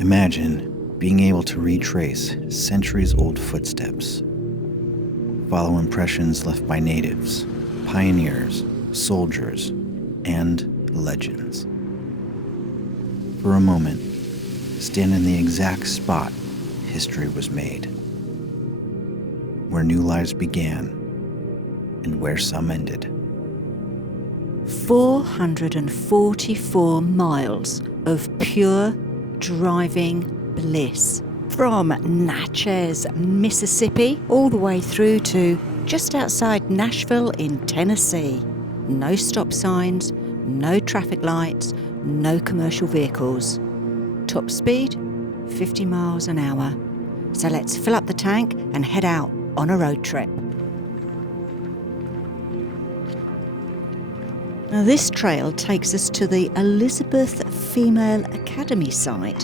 Imagine being able to retrace centuries-old footsteps, follow impressions left by natives, pioneers, soldiers, and legends. For a moment, stand in the exact spot history was made, where new lives began and where some ended. 444 miles of pure driving bliss. From Natchez, Mississippi, all the way through to just outside Nashville in Tennessee. No stop signs, no traffic lights, no commercial vehicles. Top speed, 50 miles an hour. So let's fill up the tank and head out on a road trip. Now, this trail takes us to the Elizabeth Female Academy site,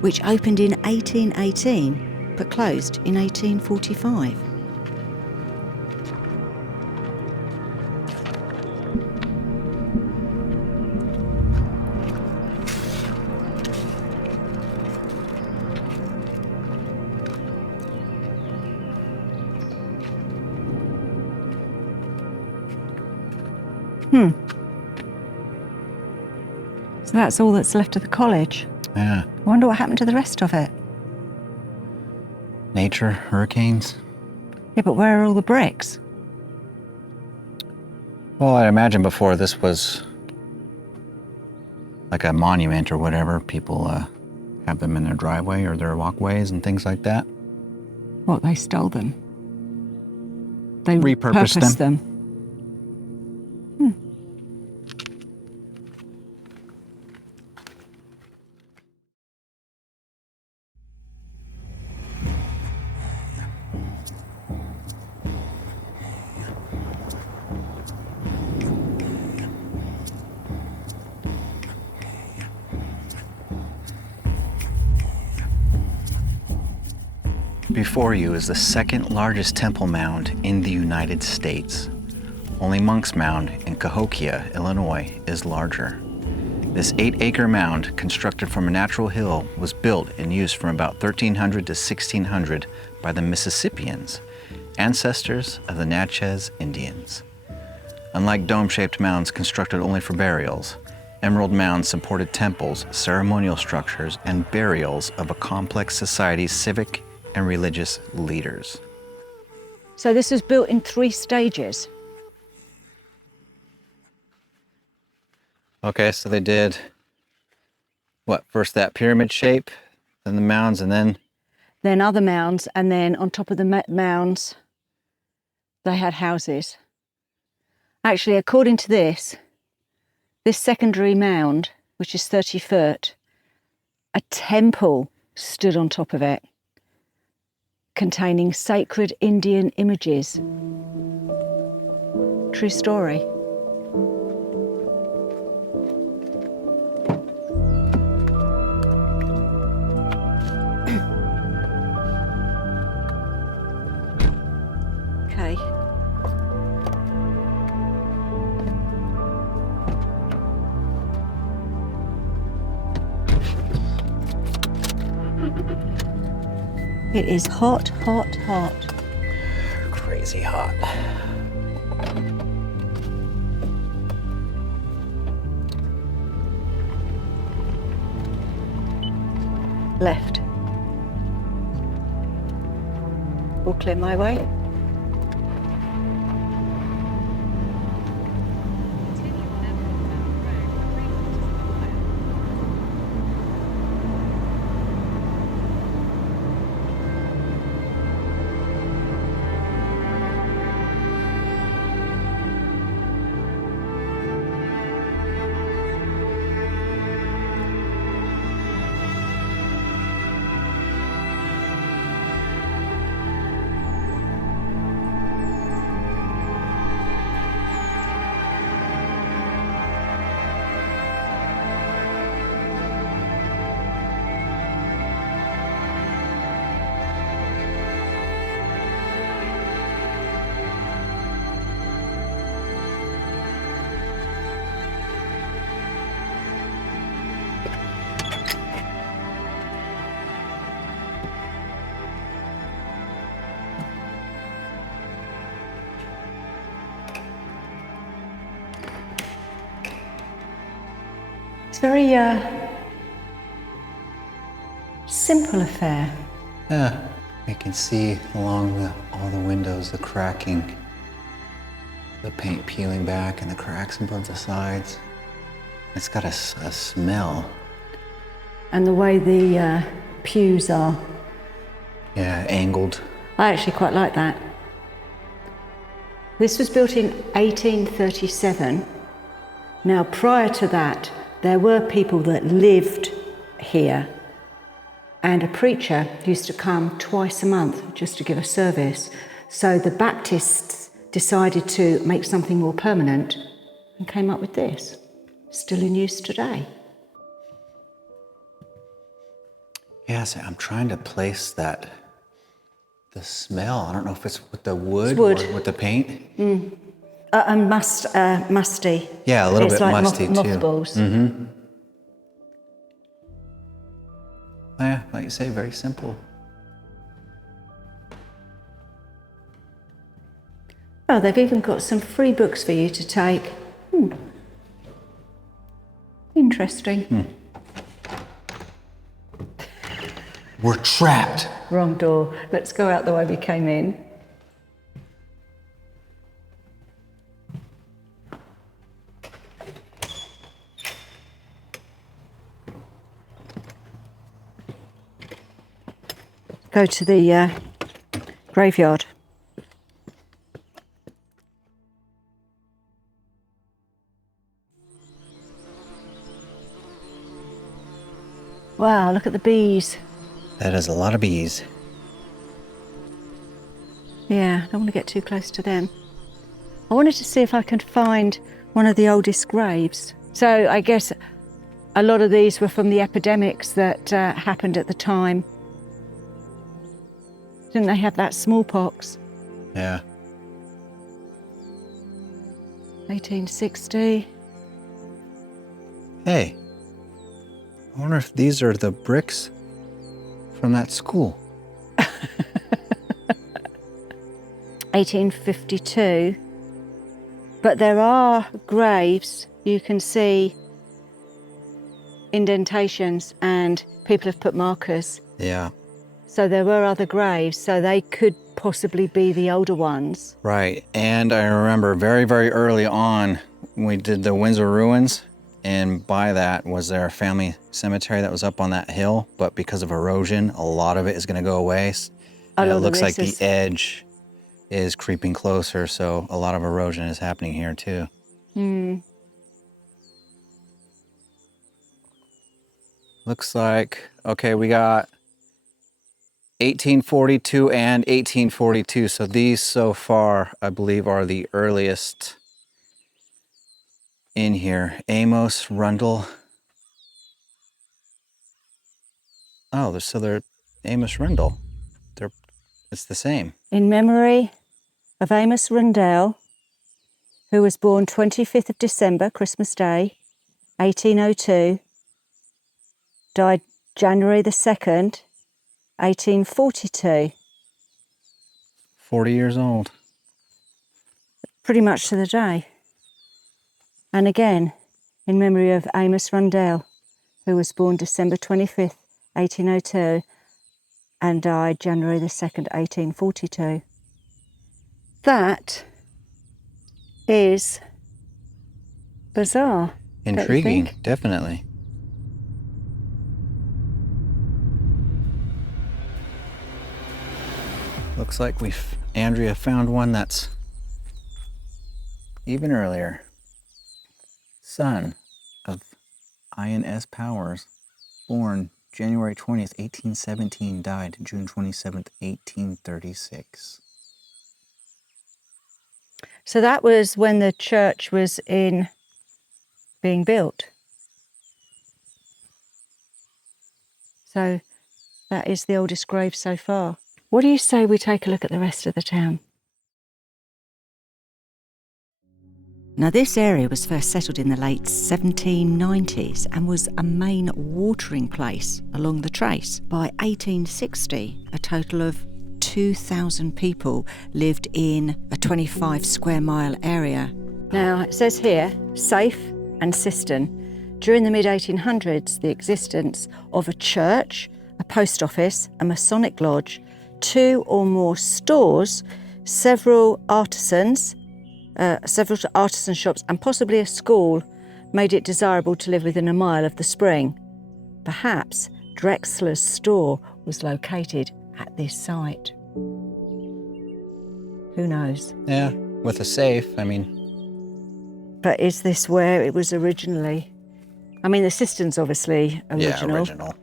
which opened in 1818 but closed in 1845. So that's all that's left of the college. Yeah. I wonder what happened to the rest of it. Nature, hurricanes. Yeah, but where are all the bricks? Well, I imagine before this was like a monument or whatever, people have them in their driveway or their walkways and things like that. What, they stole them? They Repurposed them. Before you is the second largest temple mound in the United States. Only Monk's Mound in Cahokia, Illinois, is larger. This 8-acre mound, constructed from a natural hill, was built and used from about 1300 to 1600 by the Mississippians, ancestors of the Natchez Indians. Unlike dome-shaped mounds constructed only for burials, emerald mounds supported temples, ceremonial structures, and burials of a complex society's civic and religious leaders. So this was built in 3 stages. Okay, so they did, what, first that pyramid shape, then the mounds, and then Other mounds, and then on top of the mounds, they had houses. Actually, according to this secondary mound, which is 30 foot, a temple stood on top of it, containing sacred Indian images. True story. Okay. It is hot, hot, hot. crazy hot. Left. All clear my way. very simple affair. Yeah, we can see along all the windows the cracking, the paint peeling back and the cracks in both the sides. It's got a smell. And the way the pews are. Yeah, angled. I actually quite like that. This was built in 1837. Now, prior to that, there were people that lived here, and a preacher used to come twice a month just to give a service. So the Baptists decided to make something more permanent and came up with this, still in use today. Yes, I'm trying to place the smell. I don't know if it's with the wood, It's wood. or with the paint. And musty. Yeah, a little it's bit like musty too. mothballs. Mm-hmm. Yeah, like you say, very simple. Oh, they've even got some free books for you to take. Interesting. We're trapped. Wrong door. Let's go out the way we came in. Go to the graveyard. Wow, look at the bees. That is a lot of bees. Yeah, I don't want to get too close to them. I wanted to see if I could find one of the oldest graves. So I guess a lot of these were from the epidemics that happened at the time. Didn't they have that smallpox? Yeah. 1860. Hey, I wonder if these are the bricks from that school. 1852. But there are graves, you can see indentations and people have put markers. Yeah. So there were other graves, so they could possibly be the older ones. Right, and I remember very, very early on, we did the Windsor Ruins, and by that was their family cemetery that was up on that hill, but because of erosion, a lot of it is going to go away. And it looks like the edge is creeping closer, so a lot of erosion is happening here too. Looks like, okay, we got 1842 and 1842. So these so far, I believe, are the earliest in here. Amos, Rundle. Oh, so they're Amos Rundle. It's the same. In memory of Amos Rundle, who was born 25th of December, Christmas Day, 1802, died January the 2nd, 1842. 40 years old. Pretty much to the day. And again, in memory of Amos Rundle, who was born December 25th, 1802, and died January the 2nd, 1842. That is bizarre. Intriguing, definitely. Looks like Andrea found one that's even earlier. Son of INS Powers, born January 20th, 1817, died June 27th, 1836. So that was when the church was being built. So that is the oldest grave so far. What do you say we take a look at the rest of the town? Now, this area was first settled in the late 1790s and was a main watering place along the Trace. By 1860, a total of 2,000 people lived in a 25 square mile area. Now, it says here, safe and cistern. During the mid-1800s, the existence of a church, a post office, a Masonic lodge, 2 or more stores, several artisan shops, and possibly a school made it desirable to live within a mile of the spring. Perhaps Drexler's store was located at this site. Who knows? Yeah, with a safe, I mean. But is this where it was originally? I mean, the cistern's obviously original. Yeah, original.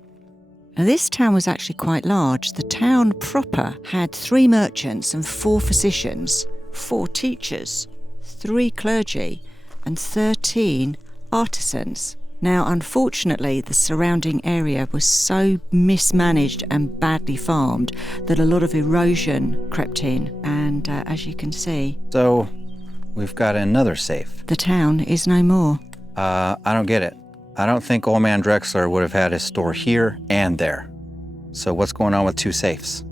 Now, this town was actually quite large. The town proper had 3 merchants and 4 physicians, 4 teachers, 3 clergy, and 13 artisans. Now, unfortunately, the surrounding area was so mismanaged and badly farmed that a lot of erosion crept in, and as you can see... So, we've got another safe. The town is no more. I don't get it. I don't think old man Drexler would have had his store here and there. So what's going on with 2 safes?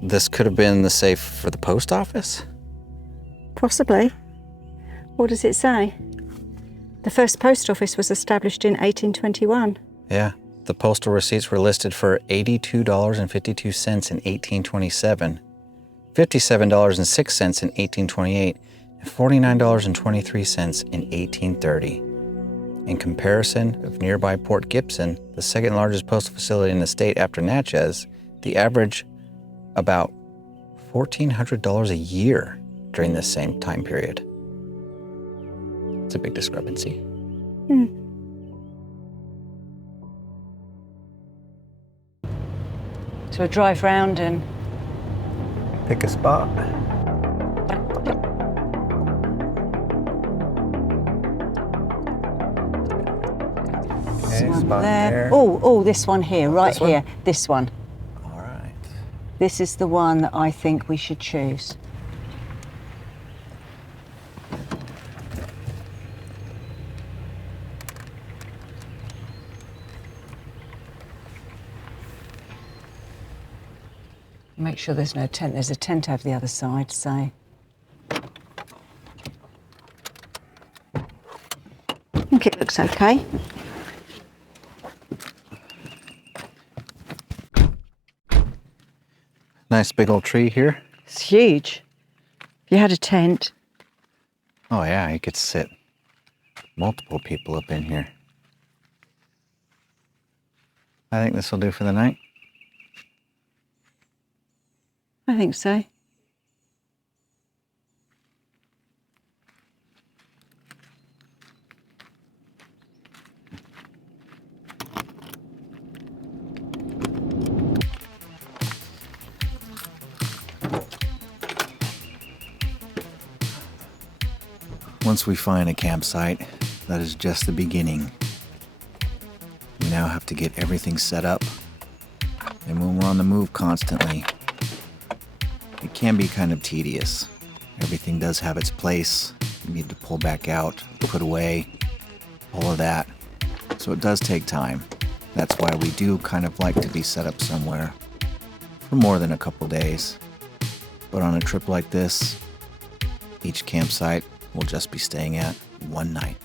This could have been the safe for the post office? Possibly. What does it say? The first post office was established in 1821. Yeah. The postal receipts were listed for $82.52 in 1827, $57.06 in 1828, and $49.23 in 1830. In comparison of nearby Port Gibson, the second largest postal facility in the state after Natchez, the average about $1,400 a year during this same time period. It's a big discrepancy. So we'll drive round and... Pick a spot. Okay, spot there. Oh, this one here, right This one? here, this one. All right. This is the one that I think we should choose. Make sure there's no tent. There's a tent over the other side, so... I think it looks okay. Nice big old tree here. It's huge. If you had a tent... Oh yeah, you could sit multiple people up in here. I think this will do for the night. I think so. Once we find a campsite, that is just the beginning. We now have to get everything set up. And when we're on the move constantly, it can be kind of tedious. Everything does have its place. You need to pull back out, put away, all of that. So it does take time. That's why we do kind of like to be set up somewhere for more than a couple days. But on a trip like this, each campsite we'll just be staying at one night.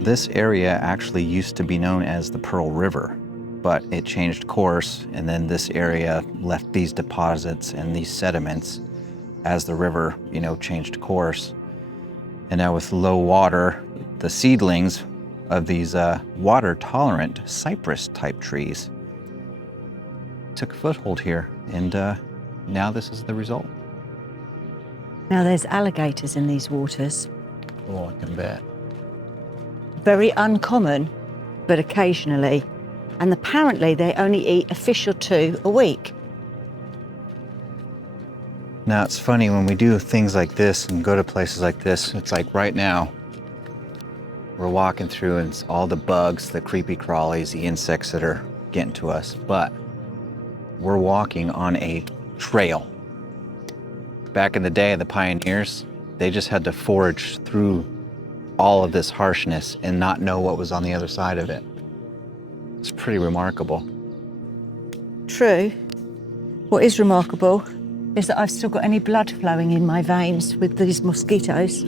This area actually used to be known as the Pearl River, but it changed course, and then this area left these deposits and these sediments as the river, changed course. And now with low water, the seedlings of these water-tolerant cypress-type trees took a foothold here, and now this is the result. Now there's alligators in these waters. Oh, I can bet. Very uncommon, but occasionally. And apparently they only eat a fish or two a week. Now it's funny when we do things like this and go to places like this, it's like right now, we're walking through and it's all the bugs, the creepy crawlies, the insects that are getting to us, but we're walking on a trail. Back in the day, the pioneers, they just had to forage through all of this harshness and not know what was on the other side of it. It's pretty remarkable. True. What is remarkable is that I've still got any blood flowing in my veins with these mosquitoes.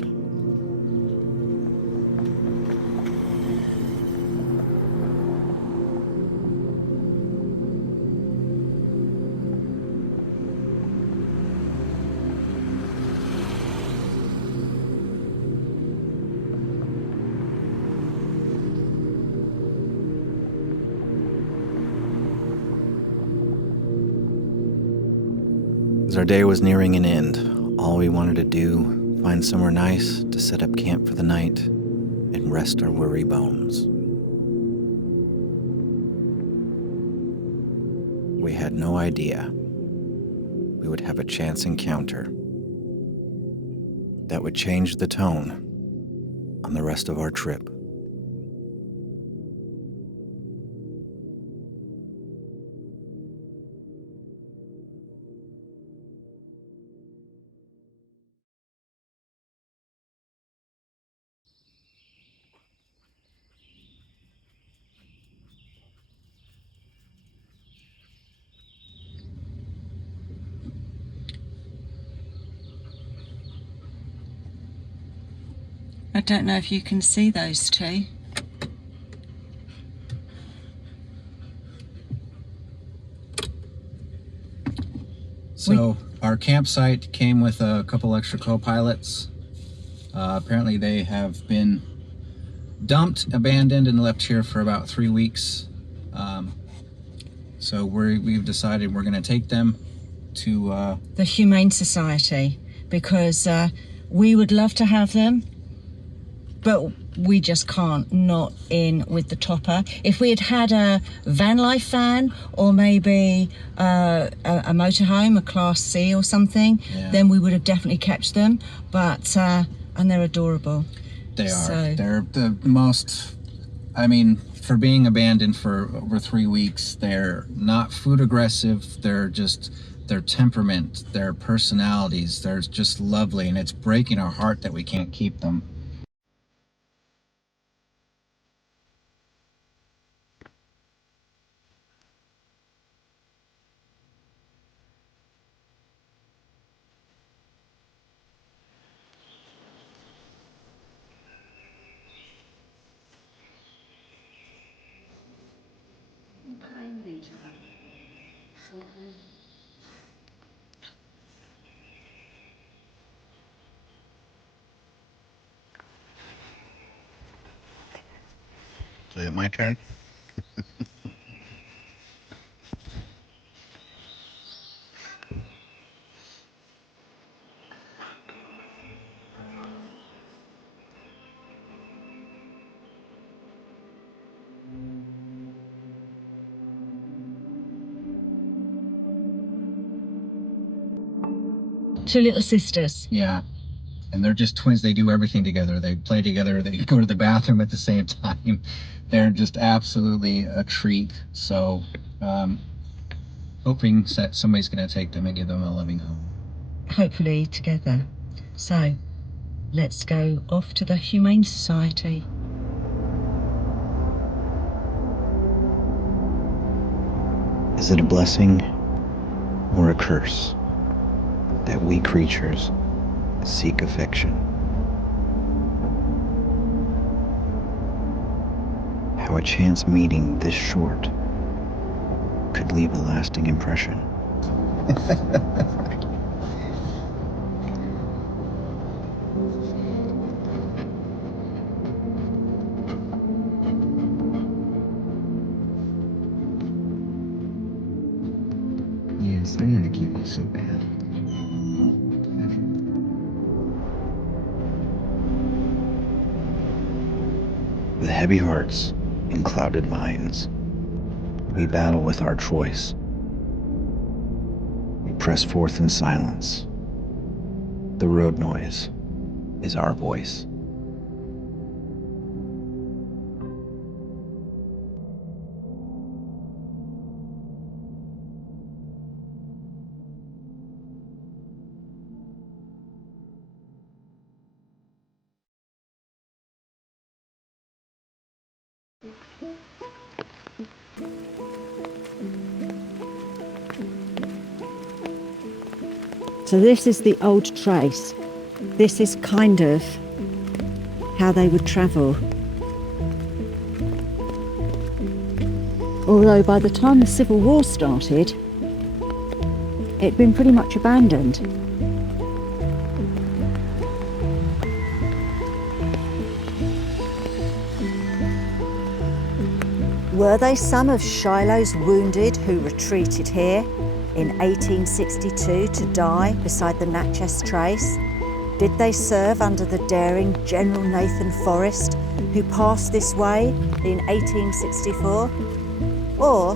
As our day was nearing an end, all we wanted to do, find somewhere nice to set up camp for the night and rest our weary bones. We had no idea we would have a chance encounter that would change the tone on the rest of our trip. I don't know if you can see those two. So our campsite came with a couple extra co-pilots. Apparently they have been dumped, abandoned, and left here for about 3 weeks. So we've decided we're going to take them to The Humane Society, because we would love to have them, but we just can't, not in with the topper. If we had had a van life van or maybe a motorhome, a Class C or something, then we would have definitely kept them. But and they're adorable. They are. So, they're the most, I mean, for being abandoned for over 3 weeks, they're not food aggressive. They're just, their temperament, their personalities, they're just lovely. And it's breaking our heart that we can't keep them. Is it my turn? two little sisters. Yeah. And they're just twins. They do everything together. They play together. They go to the bathroom at the same time. They're just absolutely a treat. So, hoping that somebody's going to take them and give them a loving home. Hopefully together. So, let's go off to the Humane Society. Is it a blessing or a curse that we creatures seek affection? How a chance meeting this short could leave a lasting impression. I didn't keep me so bad. With heavy hearts and clouded minds, we battle with our choice. We press forth in silence. The road noise is our voice. So this is the old trace. This is kind of how they would travel. Although by the time the Civil War started, it'd been pretty much abandoned. Were they some of Shiloh's wounded who retreated here in 1862 to die beside the Natchez Trace? Did they serve under the daring General Nathan Forrest, who passed this way in 1864? Or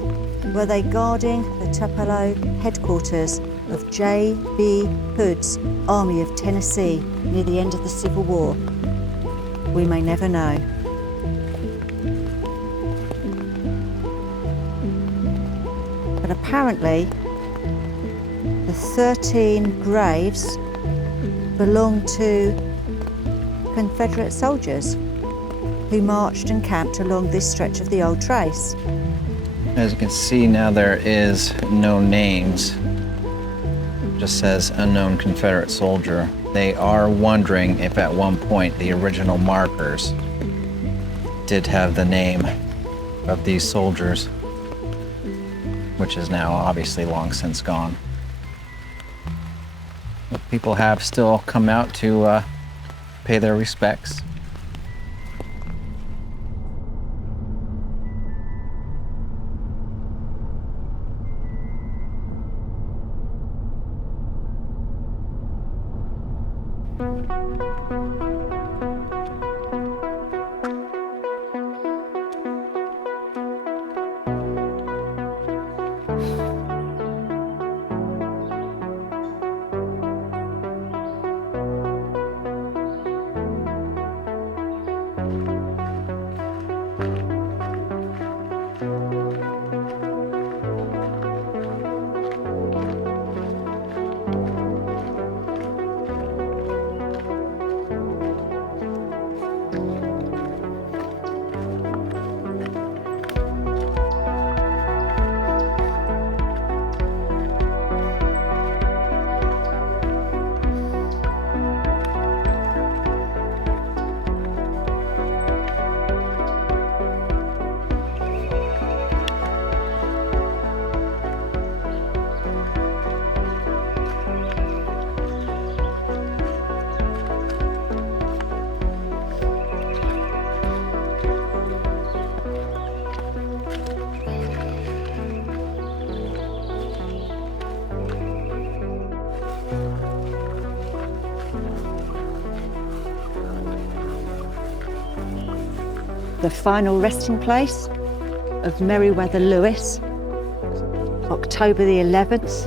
were they guarding the Tupelo headquarters of J.B. Hood's Army of Tennessee near the end of the Civil War? We may never know. But apparently, the 13 graves belonged to Confederate soldiers who marched and camped along this stretch of the old trace. As you can see now, there is no names. It just says unknown Confederate soldier. They are wondering if at one point the original markers did have the name of these soldiers, which is now obviously long since gone. But people have still come out to pay their respects. The final resting place of Merryweather Lewis, October the 11th,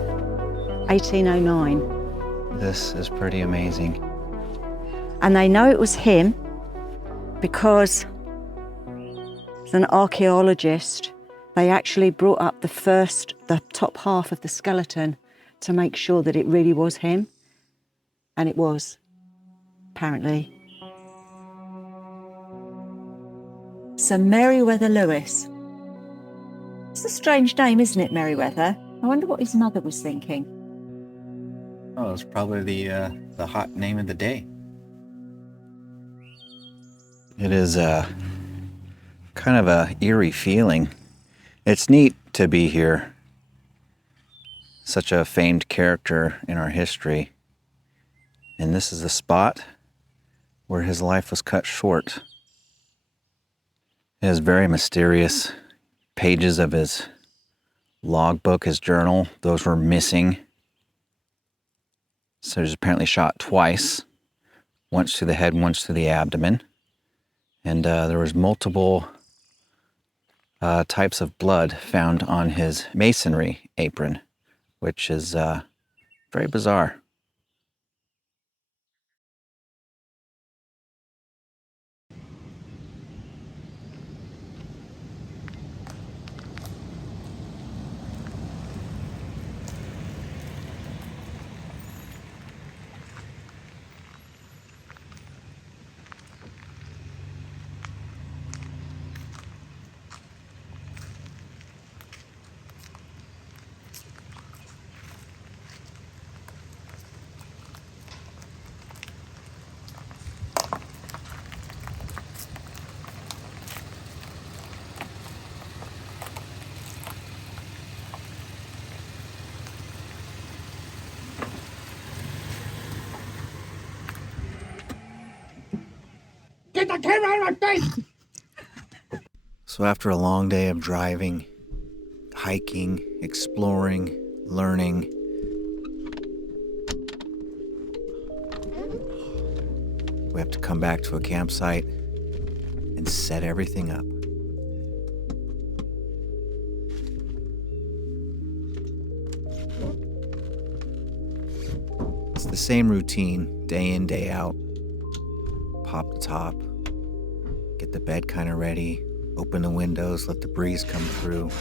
1809. This is pretty amazing. And they know it was him because, as an archaeologist, they actually brought up the top half of the skeleton to make sure that it really was him. And it was, apparently. So Merryweather Lewis. It's a strange name, isn't it, Merryweather? I wonder what his mother was thinking. Oh, it's probably the hot name of the day. It is kind of a eerie feeling. It's neat to be here. Such a famed character in our history. And this is the spot where his life was cut short. It has very mysterious pages of his logbook, his journal, those were missing. So he was apparently shot twice, once to the head, once to the abdomen. And there was multiple types of blood found on his masonry apron, which is very bizarre. Get the camera out of my face! So after a long day of driving, hiking, exploring, learning, we have to come back to a campsite and set everything up. It's the same routine, day in, day out. Pop the top, get the bed kind of ready, open the windows, let the breeze come through.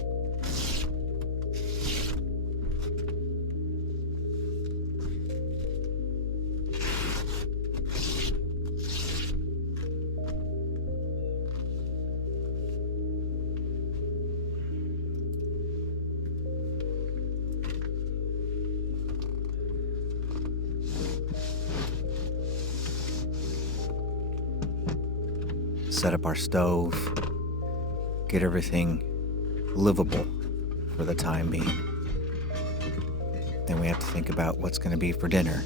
Set up our stove, get everything livable for the time being. Then we have to think about what's going to be for dinner.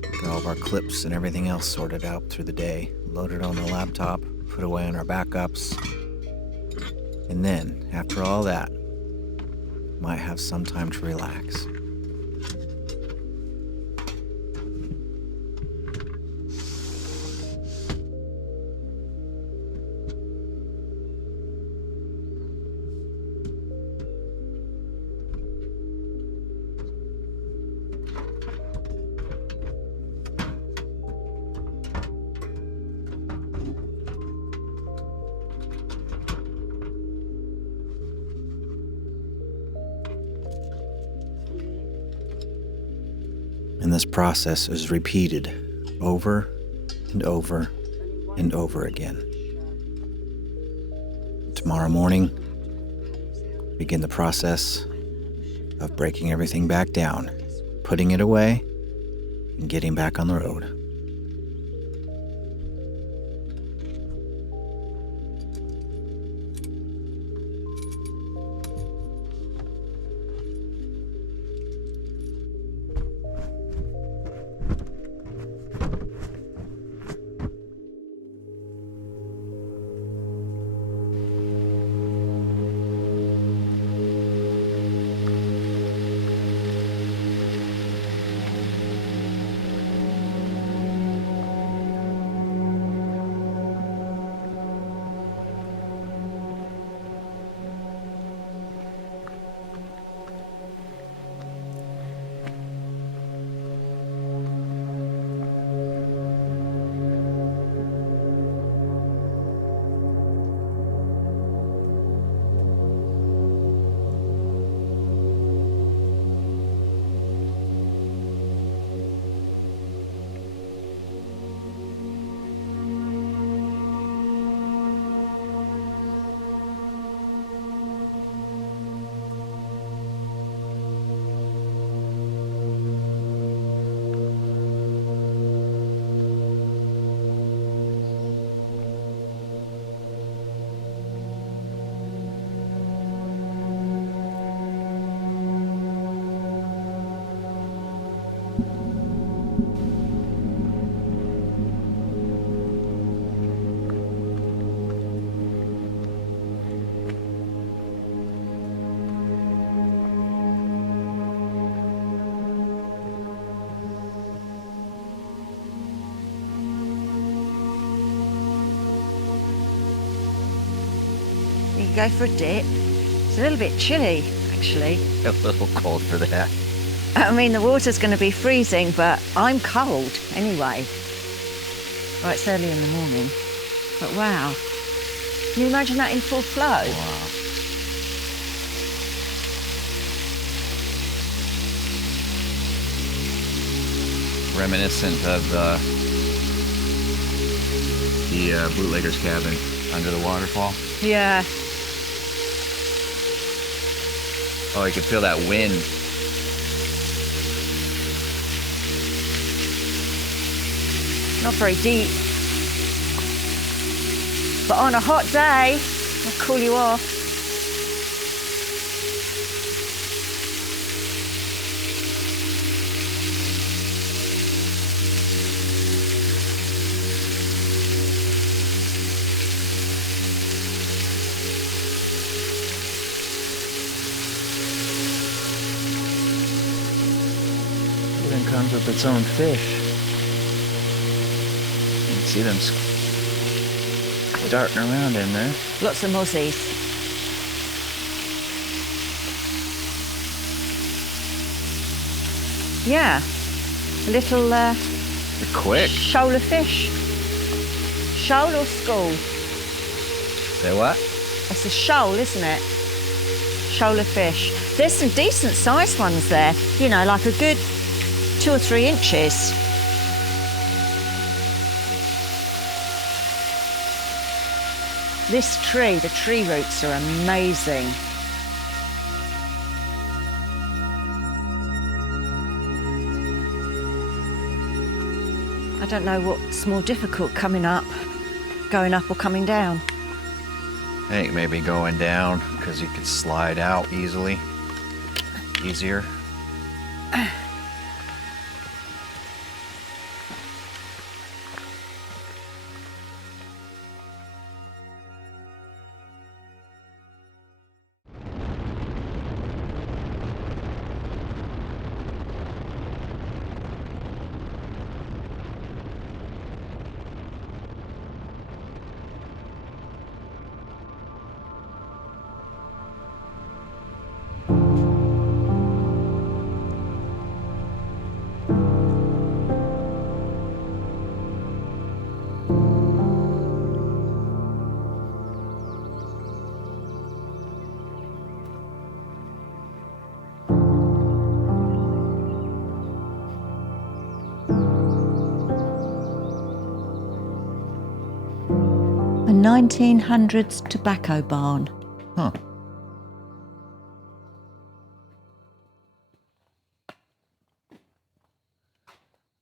Get all of our clips and everything else sorted out through the day, loaded on the laptop, put away on our backups. And then, after all that, might have some time to relax. And this process is repeated over and over and over again. Tomorrow morning, begin the process of breaking everything back down, putting it away, and getting back on the road. You can go for a dip. It's a little bit chilly, actually. A little cold for that. I mean, the water's going to be freezing, but I'm cold anyway. Well, it's early in the morning. But wow. Can you imagine that in full flow? Wow. Reminiscent of the bootlegger's cabin under the waterfall. Yeah. Oh, you can feel that wind. Not very deep. But on a hot day, it'll cool you off. It comes with its own fish. You can see them darting around in there. Lots of mozzies. Yeah, a little They're quick. shoal of fish. Shoal or school? Say what? It's a shoal, isn't it? Shoal of fish. There's some decent sized ones there, you know, like a good 2 or 3 inches. This tree, the tree roots are amazing. I don't know what's more difficult, going up or coming down. I think maybe going down because you could slide out easily. Easier. A 1900s tobacco barn. Huh.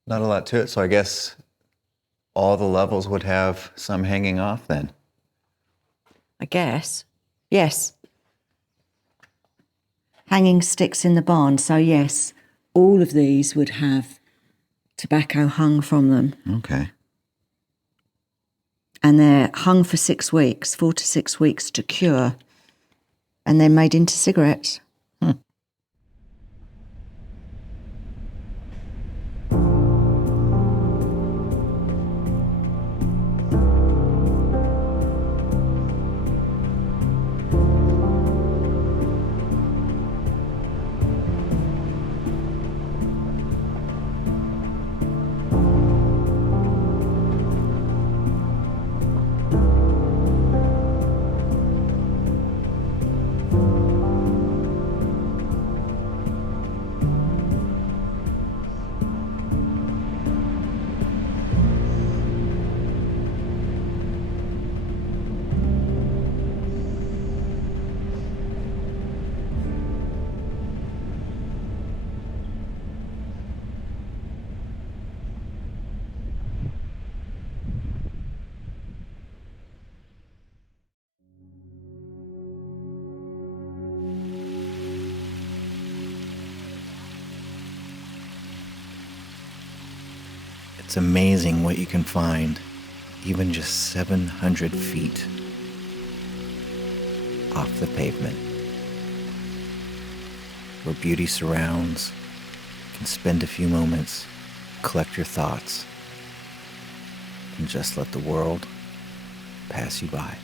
Not a lot to it, so I guess all the levels would have some hanging off then. I guess. Yes. Hanging sticks in the barn, so yes, all of these would have tobacco hung from them. Okay. And they're hung for 6 weeks, 4 to 6 weeks to cure. And they're made into cigarettes. It's amazing what you can find, even just 700 feet off the pavement. Where beauty surrounds, you can spend a few moments, collect your thoughts, and just let the world pass you by.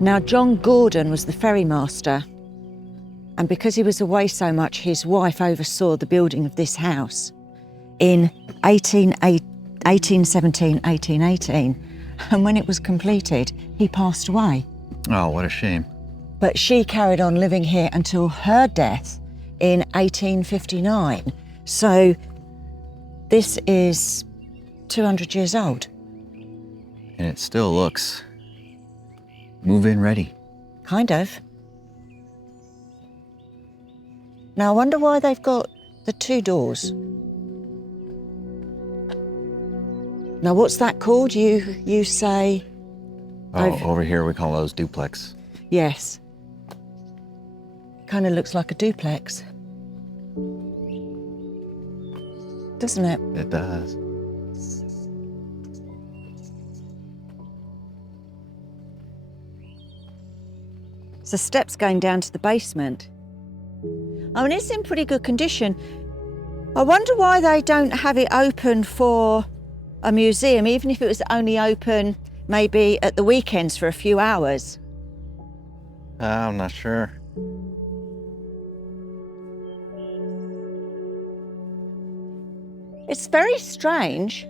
Now, John Gordon was the ferry master, and because he was away so much, his wife oversaw the building of this house in 1817, 1818, and when it was completed, he passed away. Oh, what a shame. But she carried on living here until her death in 1859. So this is 200 years old. And it still looks move-in ready. Kind of. Now, I wonder why they've got the two doors. Now, what's that called? You say... Oh, over here we call those duplex. Yes. Kind of looks like a duplex. Doesn't it? It does. So steps going down to the basement. I mean, it's in pretty good condition. I wonder why they don't have it open for a museum, even if it was only open maybe at the weekends for a few hours. I'm not sure. It's very strange.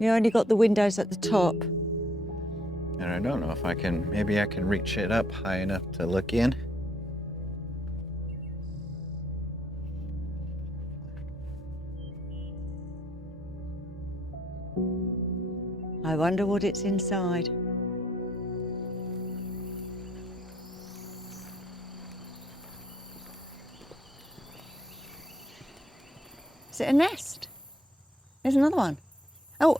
You only got the windows at the top. And I don't know if maybe I can reach it up high enough to look in. I wonder what it's inside. Is it a nest? There's another one. Oh.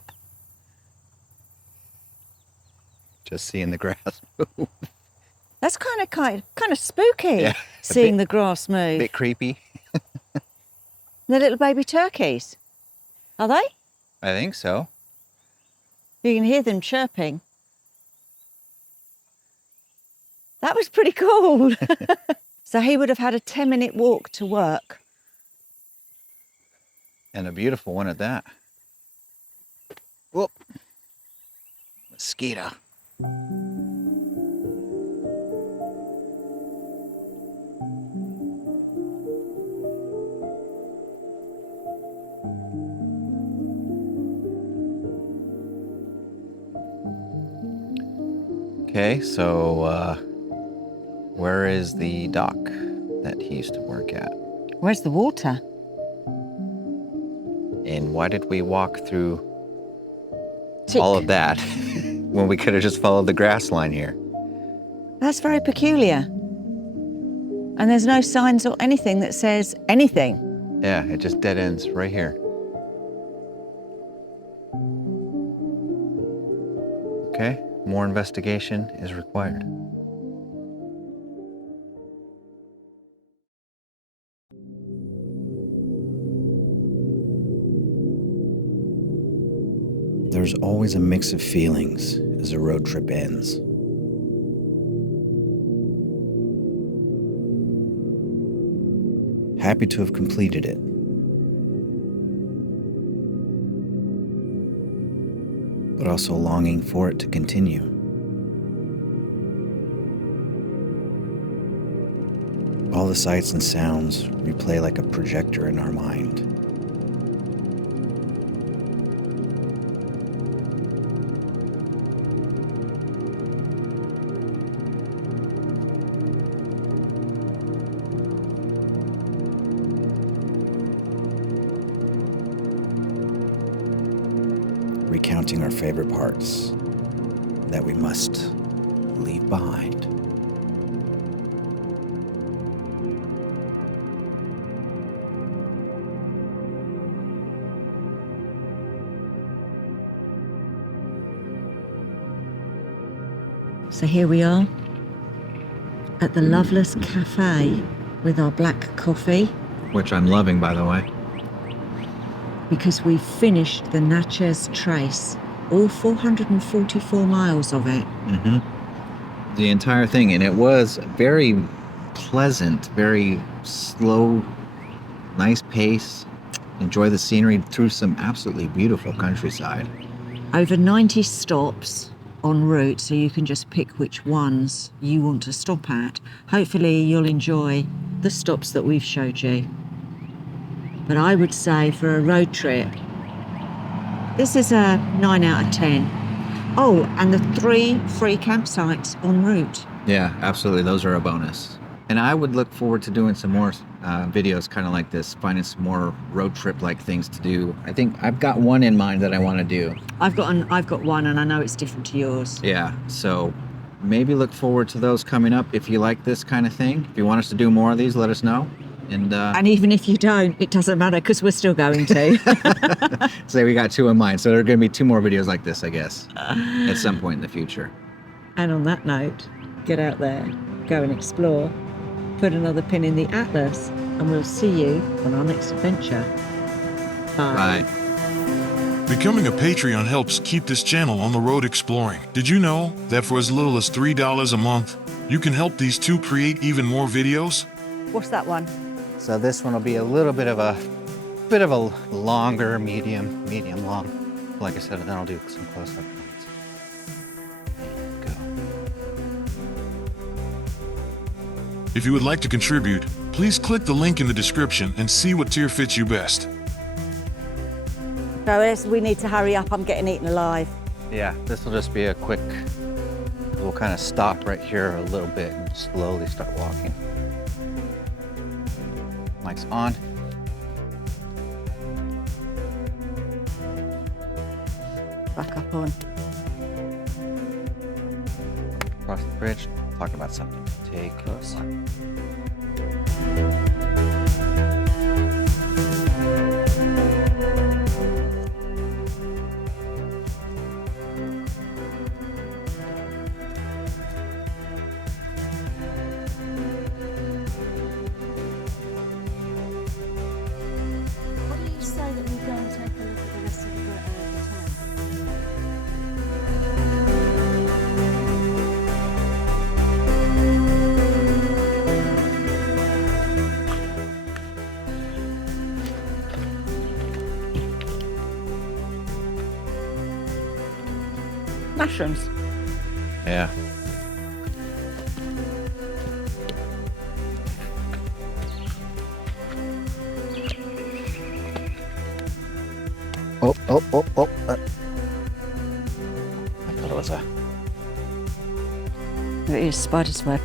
Just seeing the grass move. That's kind of spooky. Yeah, seeing the grass move. A bit creepy. The little baby turkeys. Are they? I think so. You can hear them chirping. That was pretty cool. So he would have had a 10-minute walk to work. And a beautiful one at that. Whoop. Mosquito. Okay, so where is the dock that he used to work at? Where's the water? And why did we walk through Tick. all of that when we could have just followed the grass line here? That's very peculiar. And there's no signs or anything that says anything. Yeah, it just dead ends right here. Okay, more investigation is required. There's always a mix of feelings as a road trip ends. Happy to have completed it. But also longing for it to continue. All the sights and sounds replay like a projector in our mind. Recounting our favorite parts that we must leave behind. So here we are at the Loveless Cafe with our black coffee, Which I'm loving, by the way. because we've finished the Natchez Trace, all 444 miles of it. The entire thing, and it was very pleasant, very slow, nice pace. Enjoy the scenery through some absolutely beautiful countryside. Over 90 stops en route, so you can just pick which ones you want to stop at. Hopefully you'll enjoy the stops that we've showed you. But I would say for a road trip, this is a 9 out of 10. Oh, and the 3 free campsites en route. Yeah, absolutely. Those are a bonus. And I would look forward to doing some more videos kind of like this, finding some more road trip-like things to do. I think I've got one in mind that I want to do. I've got one, and I know it's different to yours. Yeah, so maybe look forward to those coming up. If you like this kind of thing, if you want us to do more of these, let us know. And even if you don't, it doesn't matter, because we're still going to. Say we got 2 in mind, so there are going to be 2 more videos like this, I guess, at some point in the future. And on that note, get out there, go and explore, put another pin in the atlas, and we'll see you on our next adventure. Bye. Bye. Becoming a Patreon helps keep this channel on the road exploring. Did you know that for as little as $3 a month, you can help these 2 create even more videos? What's that one? So this one will be a little bit of a longer, medium long. Like I said, then I'll do some close-up shots. Go. If you would like to contribute, please click the link in the description and see what tier fits you best. So we need to hurry up. I'm getting eaten alive. Yeah, this will just be a quick, we'll kind of stop right here a little bit and slowly start walking. Mic's on. Back up on. Cross the bridge, talk about something. Take close. What do you say that we go and take a look at the rest of the town? Mushrooms. Yeah. Oh. I thought it was a... It is spider's web.